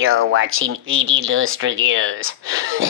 You're watching ED List Reviews. Okay,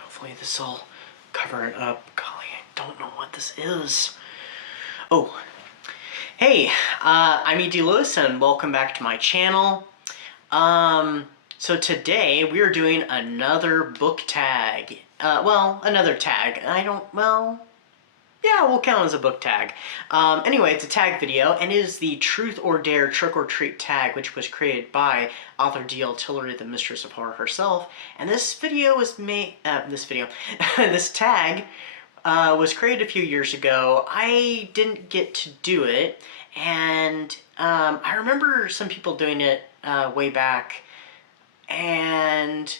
hopefully this will cover it up. Golly, I don't know what this is. Oh, hey, I'm ED Lewis and welcome back to my channel. So today we are doing another book tag. Another tag. Yeah, we'll count as a book tag. Anyway, it's a tag video, and it is the Truth or Dare Trick or Treat tag, which was created by author D.L. Tillery, the mistress of horror herself. And this video was made, this tag was created a few years ago. I didn't get to do it, and I remember some people doing it way back, and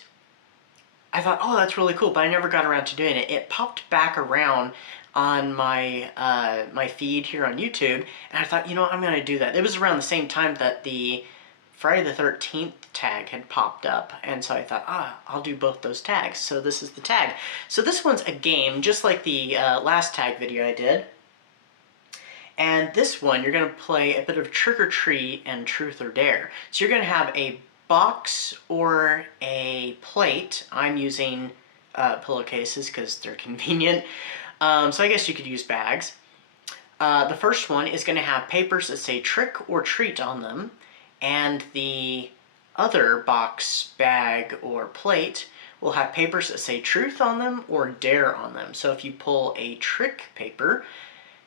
I thought, oh, that's really cool, but I never got around to doing it. It popped back around on my my feed here on YouTube, and I thought, you know what, I'm gonna do that. It was around the same time that the Friday the 13th tag had popped up, and so I thought, I'll do both those tags. So this is the tag. So this one's a game, just like the last tag video I did. And this one, you're gonna play a bit of Trick or Treat and Truth or Dare. So you're gonna have a box or a plate. I'm using pillowcases because they're convenient. So I guess you could use bags. The first one is going to have papers that say trick or treat on them, and the other box, bag, or plate will have papers that say truth on them or dare on them. So if you pull a trick paper,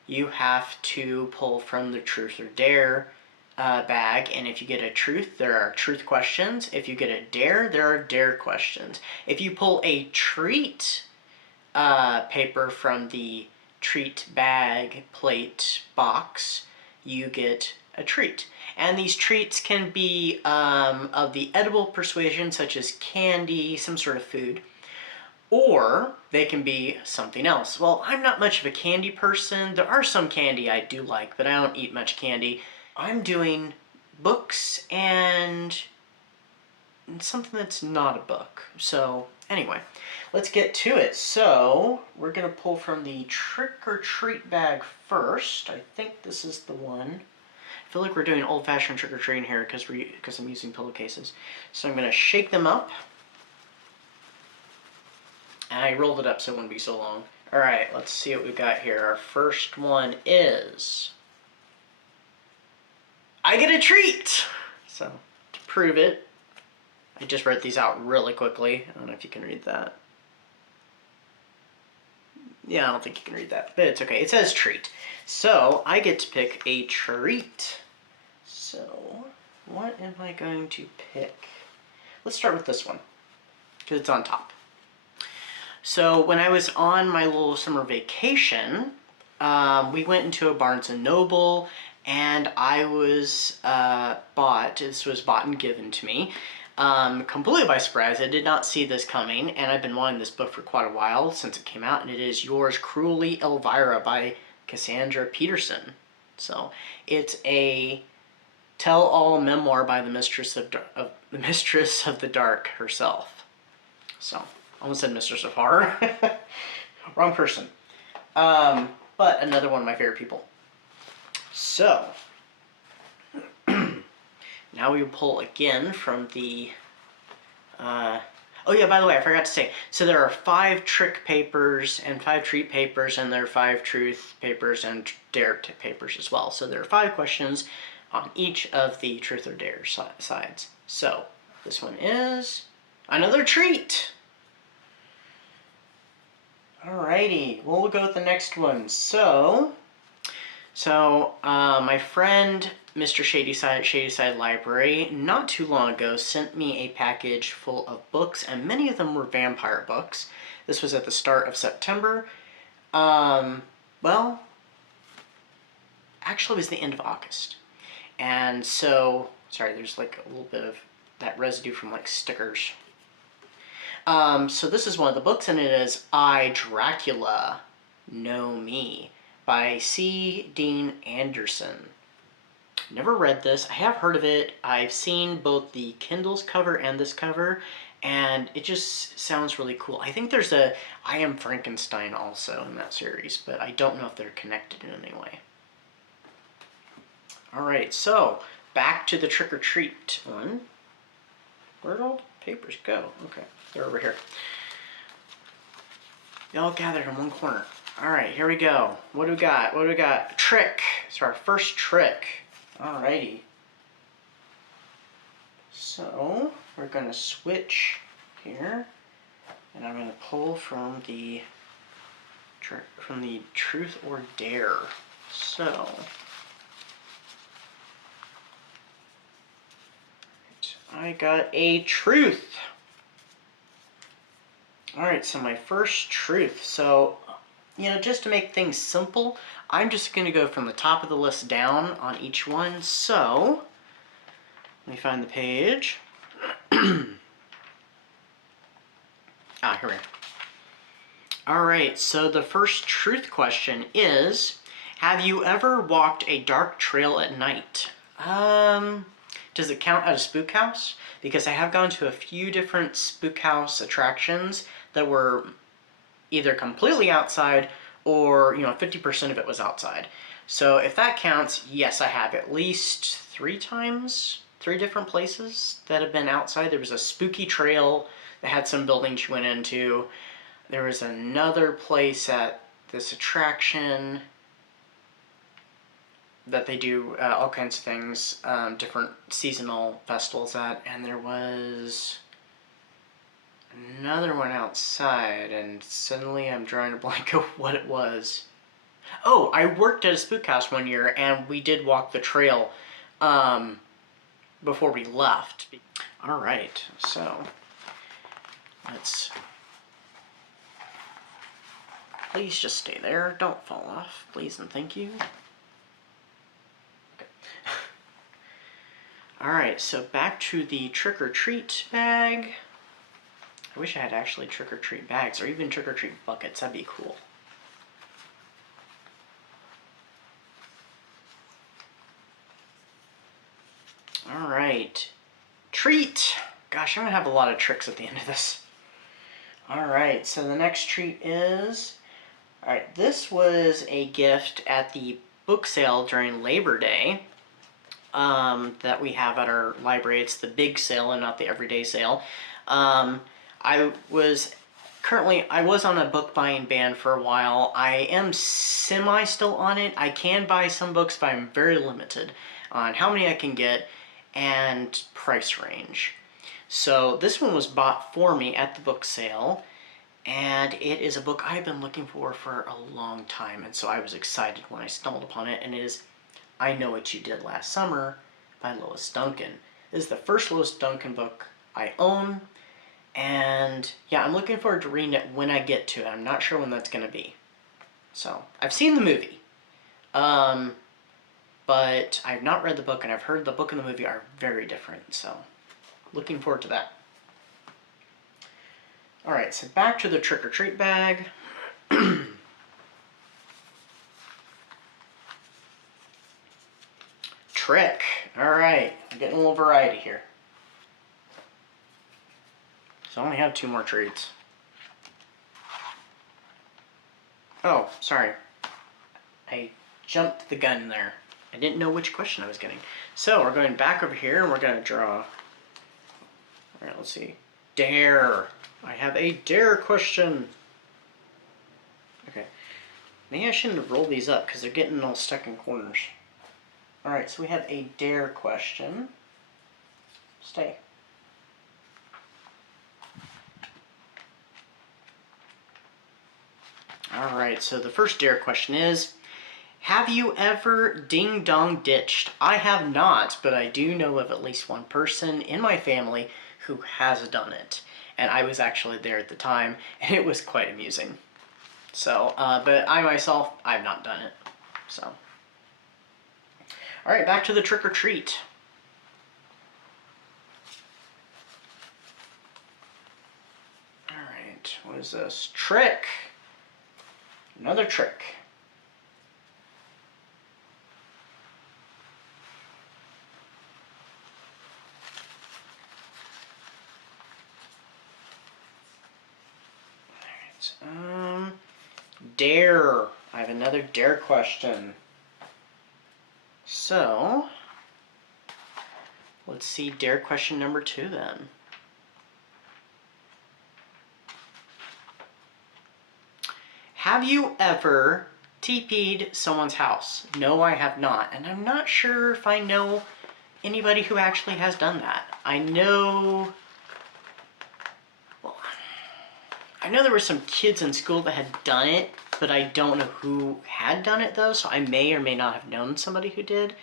you have to pull from the truth or dare bag, and if you get a truth, there are truth questions. If you get a dare, there are dare questions. If you pull a treat paper from the treat bag, plate, box, you get a treat. And these treats can be of the edible persuasion, such as candy, some sort of food, or they can be something else. Well, I'm not much of a candy person. There are some candy I do like, but I don't eat much candy. I'm doing books and something that's not a book. So anyway, let's get to it. So we're gonna pull from the Trick or Treat bag first. I think this is the one. I feel like we're doing old-fashioned trick or treating here because I'm using pillowcases. So I'm gonna shake them up. And I rolled it up so it wouldn't be so long. All right, let's see what we've got here. Our first one is I get a treat. So to prove it, I just wrote these out really quickly. I don't know if you can read that. Yeah, I don't think you can read that, but it's okay. It says treat. So I get to pick a treat. So what am I going to pick? Let's start with this one, because it's on top. So when I was on my little summer vacation, we went into a Barnes & Noble, and I was this was bought and given to me. Completely by surprise. I did not see this coming, and I've been wanting this book for quite a while since it came out, and it is Yours Cruelly, Elvira by Cassandra Peterson. So it's a tell-all memoir by the mistress of the dark herself. So I almost said mistress of horror. Wrong person. But another one of my favorite people. So now we will pull again from the, oh yeah, by the way, I forgot to say, so there are 5 trick papers and 5 treat papers, and there are 5 truth papers and dare papers as well. So there are 5 questions on each of the truth or dare sides. So this one is another treat. Alrighty, we'll go with the next one. So my friend Mr. Shadyside Library, not too long ago, sent me a package full of books, and many of them were vampire books. This was at the start of September. Well, actually it was the end of August. And so, sorry, there's like a little bit of that residue from like stickers. So this is one of the books, and it is I, Dracula, Know Me by C. Dean Anderson. Never read this. I have heard of it. I've seen both the Kindle's cover and this cover, and it just sounds really cool. I think there's a I Am Frankenstein also in that series, but I don't know if they're connected in any way. All right, so back to the trick or treat one. Where'd all the papers go? Okay, they're over here. They all gathered in one corner. All right, here we go. What do we got? What do we got? Trick. It's our first trick. All righty. So we're gonna switch here, and I'm gonna pull from the truth or dare. So I got a truth. All right, so my first truth. So, just to make things simple, I'm just going to go from the top of the list down on each one. So, let me find the page. Here we go. All right, so the first truth question is, have you ever walked a dark trail at night? Does it count as a spook house? Because I have gone to a few different spook house attractions that were either completely outside or 50% of it was outside. So if that counts, yes, I have at least 3 times, 3 different places that have been outside. There was a spooky trail that had some buildings you went into. There was another place at this attraction that they do all kinds of things, different seasonal festivals at, and there was another one outside, and suddenly I'm drawing a blank of what it was. Oh, I worked at a spook house one year, and we did walk the trail before we left. All right, so let's... Please just stay there. Don't fall off, please and thank you. Okay. All right, so back to the trick-or-treat bag. I wish I had actually trick-or-treat bags or even trick-or-treat buckets. That'd be cool. All right. Treat. Gosh, I'm going to have a lot of tricks at the end of this. All right, so the next treat is... All right, this was a gift at the book sale during Labor Day that we have at our library. It's the big sale and not the everyday sale. I was on a book buying ban for a while. I am semi still on it. I can buy some books, but I'm very limited on how many I can get and price range. So this one was bought for me at the book sale, and it is a book I've been looking for a long time, and so I was excited when I stumbled upon it, and it is I Know What You Did Last Summer by Lois Duncan. This is the first Lois Duncan book I own. And yeah, I'm looking forward to reading it when I get to it. I'm not sure when that's going to be. So, I've seen the movie. But I've not read the book, and I've heard the book and the movie are very different. So, looking forward to that. Alright, so back to the trick-or-treat bag. Trick. Alright, I'm getting a little variety here. So I only have 2 more treats. Oh, sorry. I jumped the gun there. I didn't know which question I was getting. So we're going back over here and we're going to draw. Alright, let's see. Dare. I have a dare question. Okay. Maybe I shouldn't have rolled these up because they're getting all stuck in corners. Alright, so we have a dare question. Stay. Alright, so the first dare question is, have you ever ding-dong ditched? I have not, but I do know of at least one person in my family who has done it. And I was actually there at the time, and it was quite amusing. So, but I myself, I've not done it. So. Alright, back to the trick-or-treat. Alright, what is this? Trick! Another trick. Alright, dare. I have another dare question. So, let's see dare question number 2 then. Have you ever TP'd someone's house? No, I have not. And I'm not sure if I know anybody who actually has done that. I know there were some kids in school that had done it, but I don't know who had done it though, so I may or may not have known somebody who did.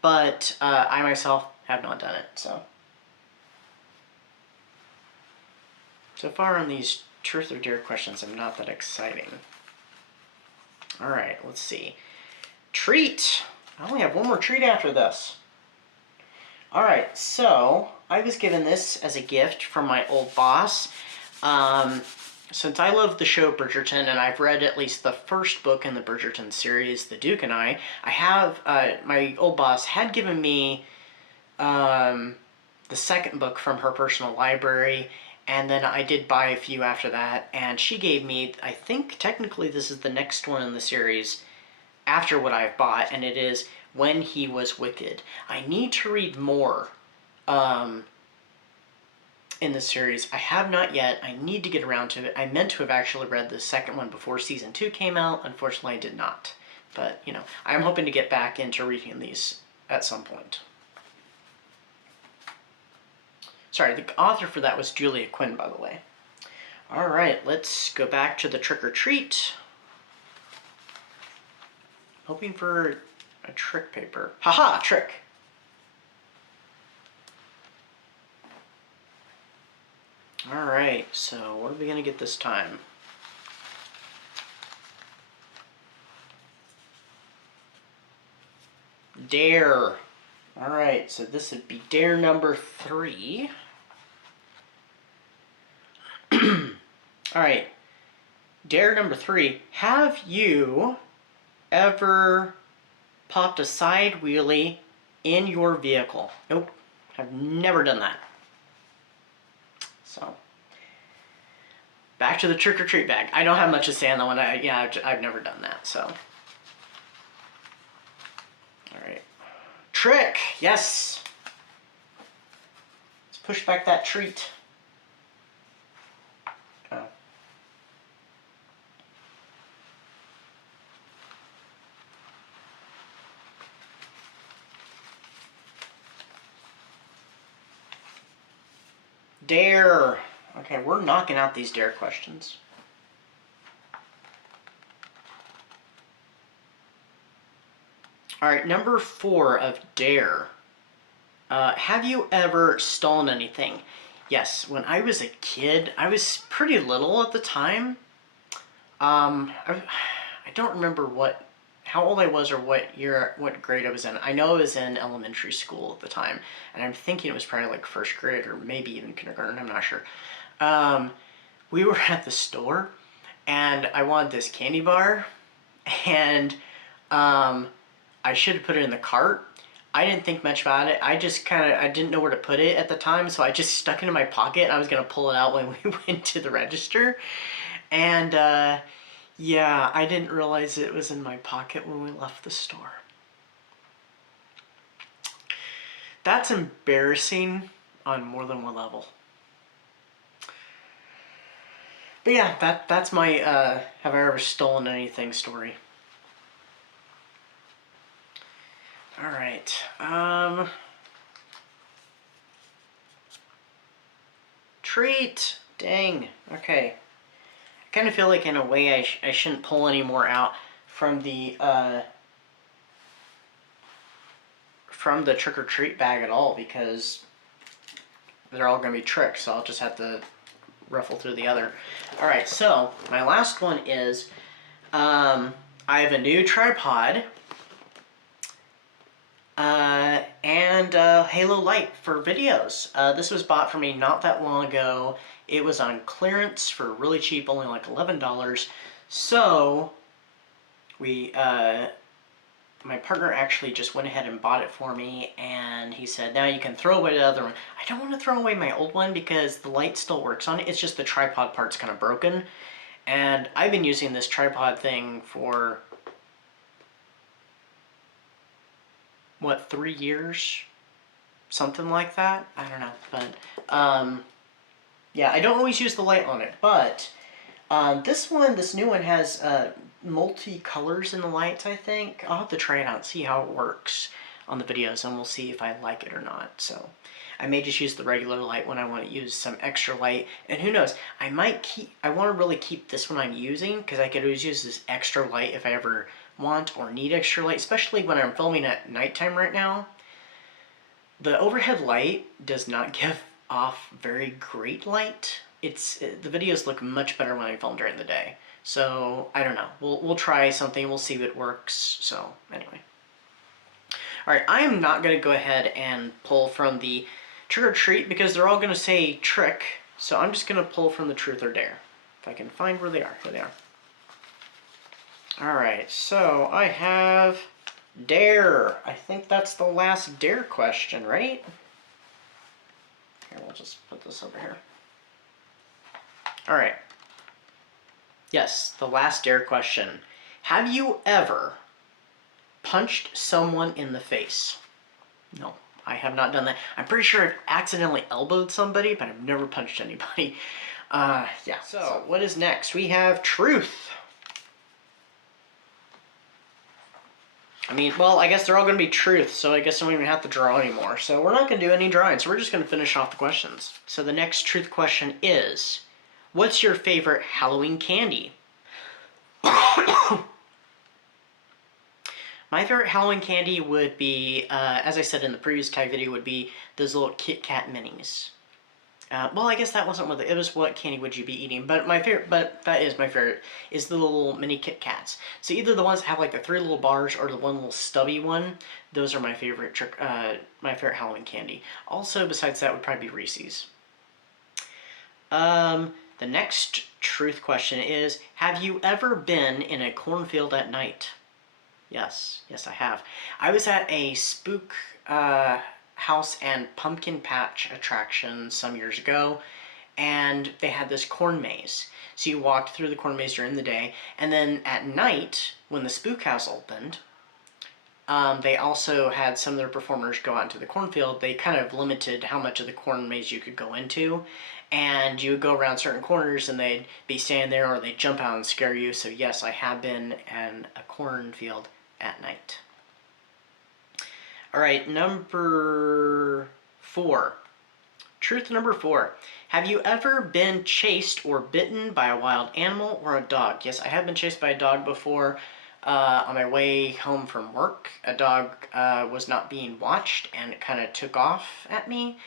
But I myself have not done it, so. So far on these truth or dare questions, I'm not that exciting. All right, let's see. Treat. I only have one more treat after this. All right, so I was given this as a gift from my old boss. Since I love the show Bridgerton, and I've read at least the first book in the Bridgerton series, The Duke and I have, my old boss had given me the second book from her personal library, and then I did buy a few after that, and she gave me, I think technically this is the next one in the series after what I've bought, and it is When He Was Wicked. I need to read more in the series. I have not yet. I need to get around to it. I meant to have actually read the second one before season 2 came out. Unfortunately, I did not. But, you know, I'm hoping to get back into reading these at some point. Sorry, the author for that was Julia Quinn, by the way. All right, let's go back to the trick or treat. Hoping for a trick paper. Haha, trick. All right, so what are we gonna get this time? Dare. All right, so this would be dare number 3. All right, dare number 3. Have you ever popped a side wheelie in your vehicle? Nope, I've never done that. So, back to the trick or treat bag. I don't have much to say on that one. I've never done that, so. All right. Trick, yes. Let's push back that treat. Dare. Okay, we're knocking out these dare questions. All right, number 4 of dare. Have you ever stolen anything? Yes, when I was a kid, I was pretty little at the time. I don't remember how old I was or what grade I was in. I know I was in elementary school at the time, and I'm thinking it was probably like first grade or maybe even kindergarten, I'm not sure. We were at the store, and I wanted this candy bar, and I should have put it in the cart. I didn't think much about it. I didn't know where to put it at the time, so I just stuck it in my pocket. I was gonna pull it out when we went to the register, and yeah, I didn't realize it was in my pocket when we left the store. That's embarrassing on more than one level. But yeah, that's my have I ever stolen anything story. All right. Treat. Dang. Okay. I kind of feel like in a way I shouldn't pull any more out from the trick-or-treat bag at all, because they're all going to be tricks, so I'll just have to ruffle through the other. Alright, so my last one is I have a new tripod and a halo light for videos. This was bought for me not that long ago. It was on clearance for really cheap, only like $11. So my partner actually just went ahead and bought it for me, and he said, now you can throw away the other one. I don't want to throw away my old one because the light still works on it. It's just the tripod part's kind of broken. And I've been using this tripod thing for what, 3 years? Something like that? I don't know. But, yeah, I don't always use the light on it. But this new one has multi-colors in the lights, I think. I'll have to try it out and see how it works on the videos, and we'll see if I like it or not. So I may just use the regular light when I want to use some extra light. And who knows, I want to really keep this one I'm using, because I could always use this extra light if I ever want or need extra light, especially when I'm filming at nighttime right now. The overhead light does not give off very great light. The videos look much better when I film during the day. So I don't know. We'll try something. We'll see if it works. So anyway. All right, I am not going to go ahead and pull from the trick or treat because they're all going to say trick. So I'm just going to pull from the truth or dare. If I can find where they are. Here they are. All right, so I have dare. I think that's the last dare question, right? Here, we'll just put this over here. All right. Yes, the last dare question. Have you ever punched someone in the face? No, I have not done that. I'm pretty sure I've accidentally elbowed somebody, but I've never punched anybody. Yeah, so what is next? We have truth. I mean, well, I guess they're all going to be truth, so I guess I don't even have to draw anymore. So we're not going to do any drawing, so we're just going to finish off the questions. So the next truth question is, what's your favorite Halloween candy? My favorite Halloween candy would be, as I said in the previous tag video, would be those little Kit Kat minis. Well, I guess that wasn't what it was. What candy would you be eating? But my favorite, that is my favorite, is the little mini Kit Kats. So either the ones that have like the 3 little bars or the one little stubby one. Those are my favorite my favorite Halloween candy. Also, besides that, would probably be Reese's. The next truth question is: have you ever been in a cornfield at night? Yes, I have. I was at a spook house and pumpkin patch attraction some years ago, and they had this corn maze. So you walked through the corn maze during the day, and then at night, when the spook house opened, they also had some of their performers go out into the cornfield. They kind of limited how much of the corn maze you could go into, and you would go around certain corners and they'd be standing there or they'd jump out and scare you. So yes, I have been in a cornfield at night. All right, number 4. Truth number 4. Have you ever been chased or bitten by a wild animal or a dog? Yes, I have been chased by a dog before. On my way home from work, a dog was not being watched and it kind of took off at me.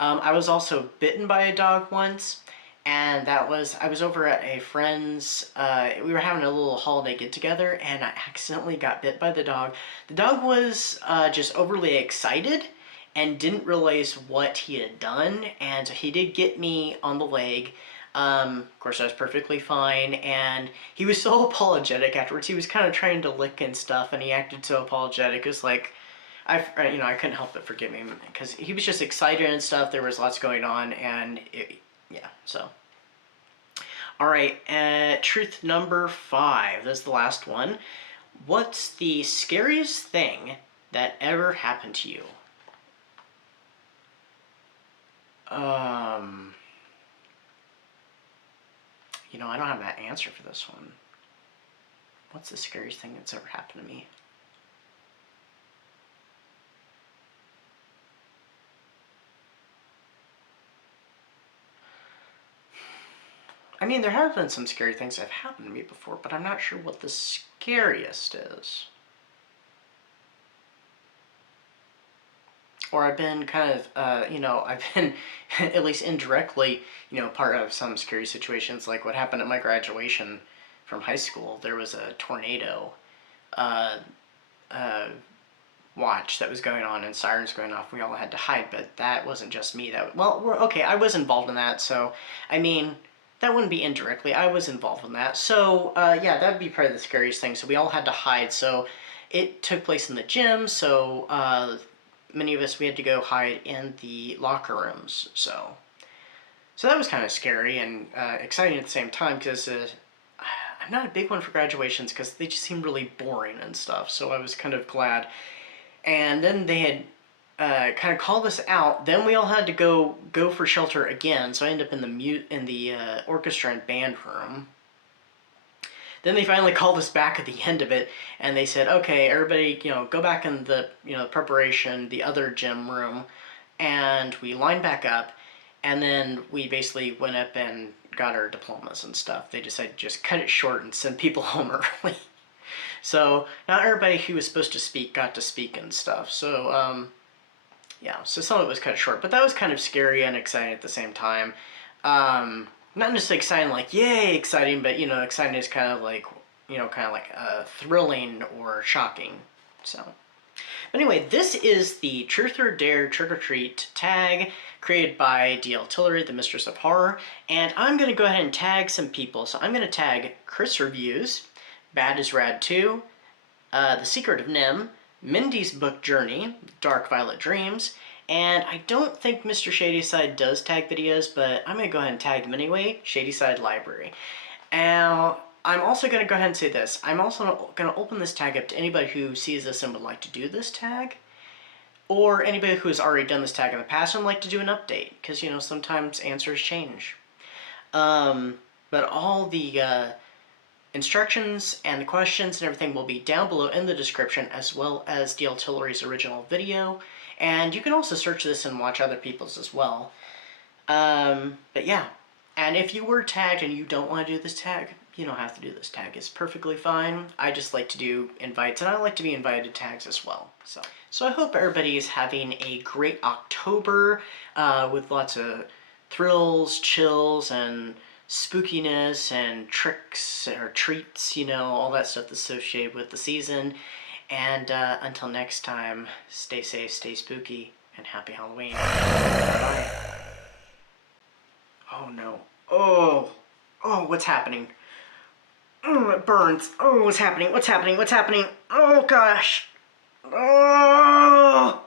I was also bitten by a dog once, and I was over at a friend's, we were having a little holiday get-together, and I accidentally got bit by the dog. The dog was just overly excited and didn't realize what he had done, and so he did get me on the leg. Of course, I was perfectly fine, and he was so apologetic afterwards. He was kind of trying to lick and stuff, and he acted so apologetic. It was like, I couldn't help but forgive him, because he was just excited and stuff. There was lots going on, and yeah, so. All right, truth number 5. This is the last one. What's the scariest thing that ever happened to you? I don't have that answer for this one. What's the scariest thing that's ever happened to me? I mean, there have been some scary things that have happened to me before, but I'm not sure what the scariest is. Or I've been kind of, I've been at least indirectly, part of some scary situations, like what happened at my graduation from high school. There was a tornado watch that was going on and sirens going off. We all had to hide, but that wasn't just me. I was involved in that, so, I mean, that wouldn't be indirectly. I was involved in that. So, yeah, that would be probably the scariest thing. So we all had to hide. So it took place in the gym, so many of us, we had to go hide in the locker rooms. So that was kind of scary and exciting at the same time, because I'm not a big one for graduations because they just seem really boring and stuff. So I was kind of glad. And then they had kind of called us out. Then we all had to go for shelter again. So I ended up in the orchestra and band room. Then they finally called us back at the end of it, and they said, "Okay, everybody, go back in the preparation, the other gym room," and we lined back up, and then we basically went up and got our diplomas and stuff. They decided to just cut it short and send people home early. So not everybody who was supposed to speak got to speak and stuff. So yeah, so some of it was cut short, but that was kind of scary and exciting at the same time. Not necessarily exciting like yay exciting, but exciting is kind of like thrilling or shocking. So but anyway, this is the Truth or Dare Trick or Treat tag created by Tillery, the Mistress of Horror, and I'm going to go ahead and tag some people. So I'm going to tag Chris Reviews, Bad is Rad 2, The Secret of Nim, Mindy's Book Journey, Dark Violet Dreams, and I don't think Mr. Shadyside does tag videos, but I'm going to go ahead and tag him anyway, Shadyside Library. Now, I'm also going to go ahead and say this. I'm also going to open this tag up to anybody who sees this and would like to do this tag, or anybody who has already done this tag in the past and would like to do an update, because, sometimes answers change. But all the instructions and the questions and everything will be down below in the description, as well as DL Tillery's original video. And you can also search this and watch other people's as well. But yeah, and if you were tagged and you don't want to do this tag, you don't have to do this tag. It's perfectly fine. I just like to do invites, and I like to be invited tags as well. So I hope everybody is having a great October with lots of thrills, chills, and spookiness, and tricks or treats, all that stuff that's associated with the season. And until next time, stay safe, stay spooky, and happy Halloween. Bye. Oh no. Oh, what's happening? Oh, it burns. Oh, what's happening? What's happening? What's happening? Oh gosh. Oh!